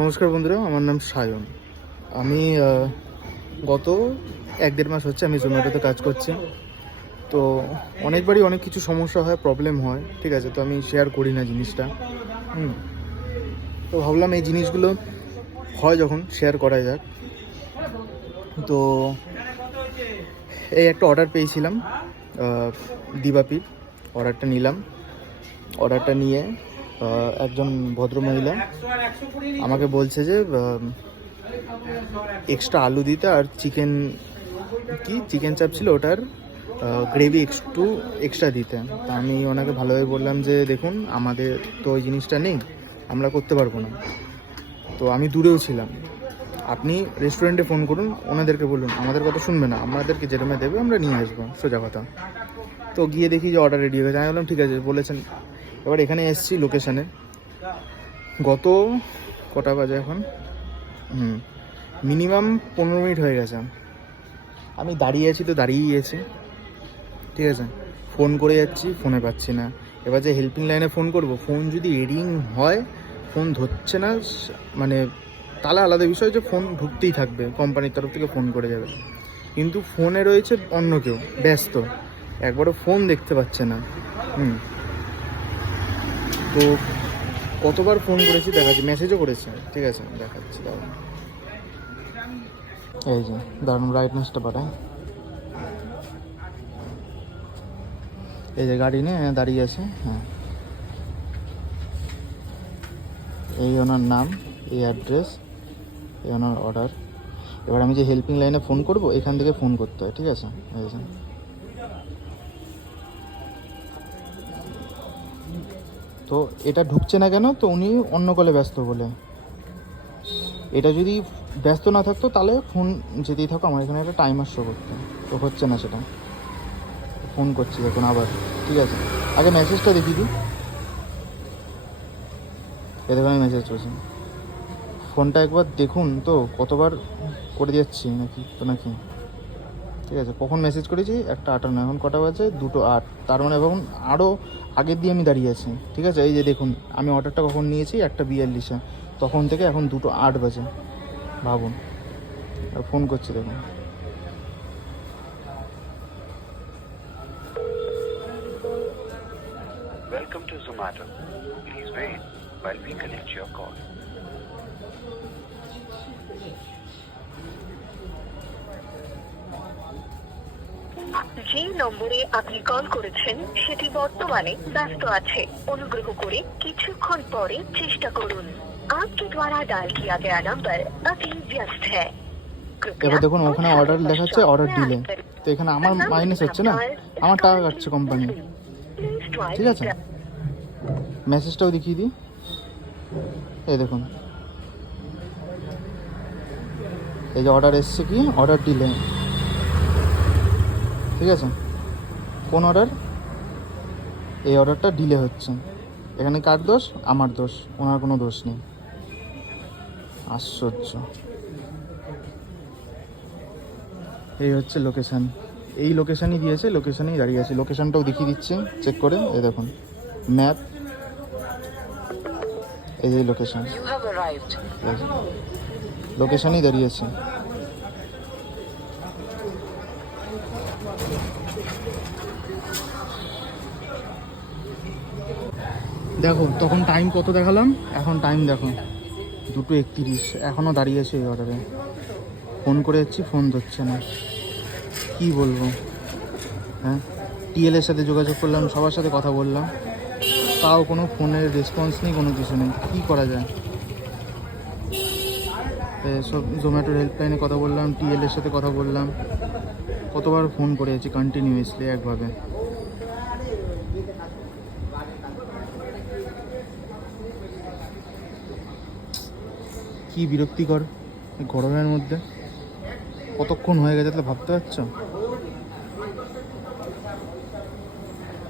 নমস্কার বন্ধুরা, আমার নাম সায়ন। আমি গত 1-1.5 মাস হচ্ছে আমি জোম্যাটোতে কাজ করছি। তো অনেকবারই অনেক কিছু সমস্যা হয়, প্রবলেম হয়, ঠিক আছে। তো আমি শেয়ার করি না জিনিসটা। তো ভাবলাম এই জিনিসগুলো হয় যখন শেয়ার করা যাক। তো এই একটা অর্ডার পেয়েছিলাম দিবাপির। অর্ডারটা নিলাম। অর্ডারটা নিয়ে একজন ভদ্রমহিলা আমাকে বলছে যে এক্সট্রা আলু দিতে আর চিকেন চাপ ছিল, ওটার গ্রেভি একটু এক্সট্রা দিতে। তা আমি ওনাকে ভালোভাবে বললাম যে দেখুন, আমাদের তো ওই জিনিসটা নেই, আমরা করতে পারবো না। তো আমি দূরেও ছিলাম, আপনি রেস্টুরেন্টে ফোন করুন, ওনাদেরকে বলুন, আমাদের কথা শুনবে না, আমাদেরকে যেরকম দেবে আমরা নিয়ে আসবো, সোজা কথা। তো গিয়ে দেখি যে অর্ডার রেডি হয়ে গেছে। আমি বললাম ঠিক আছে, বলেছেন। এবার এখানে এসেছি লোকেশানে। গত কটা বাজে এখন, মিনিমাম 15 মিনিট হয়ে গেছে। আমি দাঁড়িয়ে আছি, তো দাঁড়িয়েই আছি, ঠিক আছে। ফোন করে যাচ্ছি, ফোনে পাচ্ছি না। এবার যে হেল্পিং লাইনে ফোন করব, ফোন যদি রিং হয়, ফোন ধরছে না, মানে তাহলে আলাদা বিষয়, যে ফোন ঢুকতেই থাকবে, কোম্পানির তরফ থেকে ফোন করে যাবে। কিন্তু ফোনে রয়েছে অন্য কেউ, ব্যস্ত, একবারও ফোন দেখতে পাচ্ছে না। তো কতবার ফোন করেছি দেখাচ্ছি, মেসেজও করেছে, ঠিক আছে, দেখাচ্ছি। দাঁড়ান, এই যে দাঁড়ান, ব্রাইটনেসটা বাড়ায়। এই যে গাড়ি নিয়ে দাঁড়িয়ে আছে, হ্যাঁ, এই ওনার নাম, এই অ্যাড্রেস, এই ওনার অর্ডার। এবার আমি যে হেল্পিং লাইনে ফোন করব, এখান থেকে ফোন করতে হয়, ঠিক আছে। তো এটা ঢুকছে না কেন? তো উনি অন্য কলে ব্যস্ত বলে। এটা যদি ব্যস্ত না থাকতো তাহলে ফোন যেতেই থাকো, আমার এখানে একটা টাইমার শো করতো। তো হচ্ছে না সেটা, ফোন করছি দেখুন আবার, ঠিক আছে। আগে মেসেজটা দেখিয়ে দিই, এ দেখুন আমি মেসেজ করছি। ফোনটা একবার দেখুন তো, কতবার করে যাচ্ছি নাকি, ঠিক আছে। কখন মেসেজ করেছি? 1:58, এখন কটা বাজে? 2:08। তার মানে এখন আরও আগের দিয়ে আমি দাঁড়িয়ে আছি, ঠিক আছে। এই যে দেখুন, আমি অর্ডারটা কখন নিয়েছি? 1:42, তখন থেকে এখন 2:08 বাজে, ভাবুন। আর ফোন করছি দেখুন। Welcome to Zomato. Please wait while we connect your call. যে নম্বরে আপনি কল করেছেন সেটি বর্তমানে ব্যস্ত আছে। অনুগ্রহ করে কিছুক্ষণ পরে চেষ্টা করুন। आपके द्वारा डायल किया गया नंबर अभी व्यस्त है। এবার দেখুন, ওখানে অর্ডার লেখাচ্ছে, অর্ডার ডিলে। তো এখানে আমার মাইনাস হচ্ছে না, আমার টাকা কাটছে কোম্পানি, ঠিক আছে। মেসেজটাও দেখিয়ে দিই, এই দেখুন, এই যে অর্ডার এসছে, কি অর্ডার ডিলে, ঠিক আছে। কোন অর্ডার? এই অর্ডারটা ডিলে হচ্ছে। এখানে কার দোষ? আমার দোষ, ওনার কোনো দোষ নেই। আশ্চর্য। এই হচ্ছে লোকেশান, এই লোকেশানই দিয়েছে, লোকেশানেই দাঁড়িয়ে আছি। লোকেশানটাও দেখিয়ে দিচ্ছি, চেক করে, এই দেখুন ম্যাপ, এই যে লোকেশান, লোকেশানেই দাঁড়িয়েছে। দেখো তখন টাইম কত দেখালাম, এখন টাইম দেখো 2:31, এখনও দাঁড়িয়ে আছে এই অর্ডারে। ফোন করে যাচ্ছি, ফোন ধরছে না, কি বলবো। হ্যাঁ, টিএলের সাথে যোগাযোগ করলাম, সবার সাথে কথা বললাম, তাও কোনো ফোনের রেসপন্স নেই, কোনো কিছু নেই, কী করা যায়। সব জোম্যাটোর হেল্পলাইনে কথা বললাম, টিএলের সাথে কথা বললাম, কতবার ফোন করে যাচ্ছি কন্টিনিউয়াসলি একভাবে। কি বিরক্তিকর গরমের মধ্যে, কতক্ষণ হয়ে গেছে তাহলে ভাবতে পারছো।